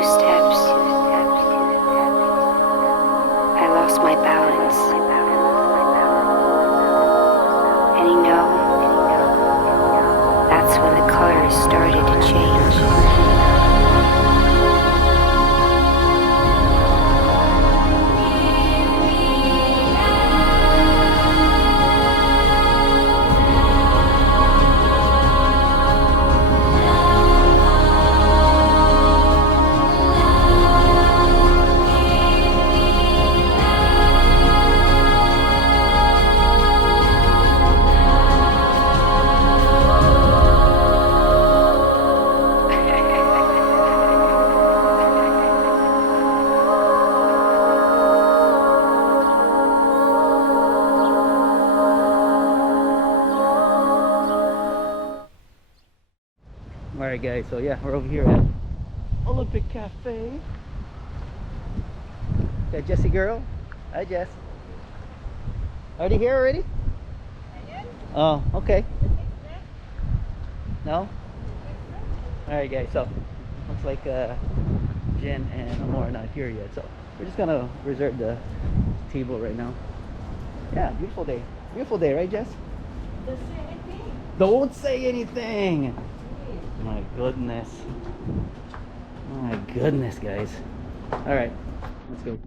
few steps, I lost my balance. And you know, that's when the colors started to change. Alright guys, so yeah, we're over here at Olympic Cafe. Got Jessie girl. Hi Jess. Already here already? Oh, okay. No? Alright guys, so looks like Jen and Amor are not here yet, so we're just gonna reserve the table right now. Yeah, beautiful day. Beautiful day, right Jess? Don't say anything! My goodness. My goodness, guys. Alright, let's go.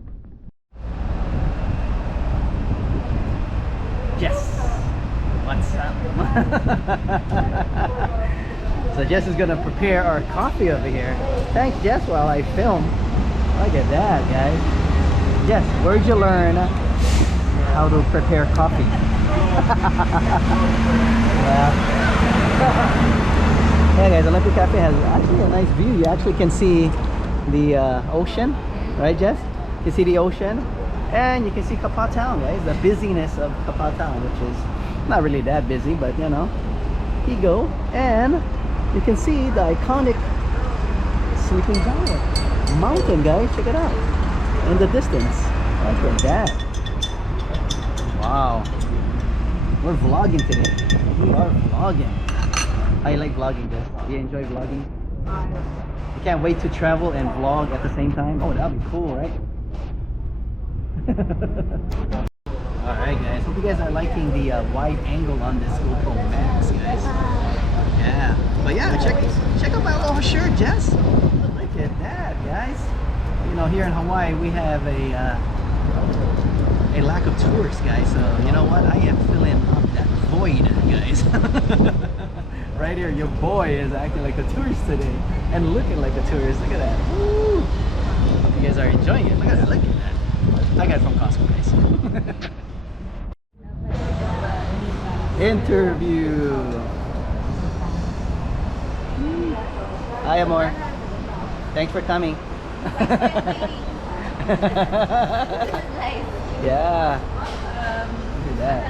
Jess! What's up? So Jess is gonna prepare our coffee over here. Thanks Jess while I film. Look at that, guys. Jess, where'd you learn how to prepare coffee? Well, yeah guys, Olympic Cafe has actually a nice view. You actually can see the ocean, right Jess? You can see the ocean and you can see Kapaa town, guys. The busyness of Kapaa town, which is not really that busy, but you know, you go and you can see the iconic Sleeping Giant mountain, guys. Check it out in the distance. Look at that. Wow, we're vlogging today. We are vlogging. I like vlogging, guys. Do you enjoy vlogging? You can't wait to travel and vlog at the same time. Oh, that'd be cool, right? Alright guys, hope you guys are liking the wide angle on this GoPro Max, guys. Yeah, but yeah, check out my little shirt, Jess. Look at that, guys. You know, here in Hawaii we have a lack of tourists, guys, so you know what, I am filling up that void, guys. Right here, your boy is acting like a tourist today and looking like a tourist. Look at that. Woo! Hope you guys are enjoying it. Look at that, look at that. I got it from Costco, guys. Interview. Hi Amor, thanks for coming. Yeah, look at that.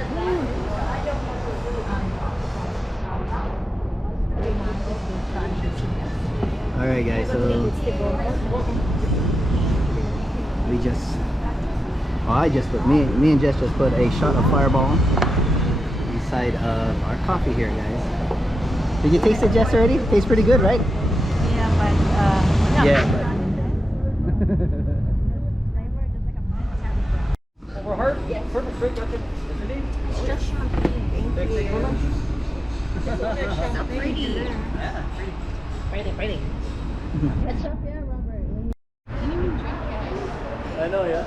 Alright guys, so we just, I just put, me and Jess just put a shot of Fireball inside of our coffee here, guys. Did you taste it, Jess, already? It tastes pretty good, right? Yeah, but yeah, Over heart? Yes. Perfect, great, that's it. it's just champagne. Thank you. So pretty. yeah. Pretty. It's up here, Robert. I know, yeah.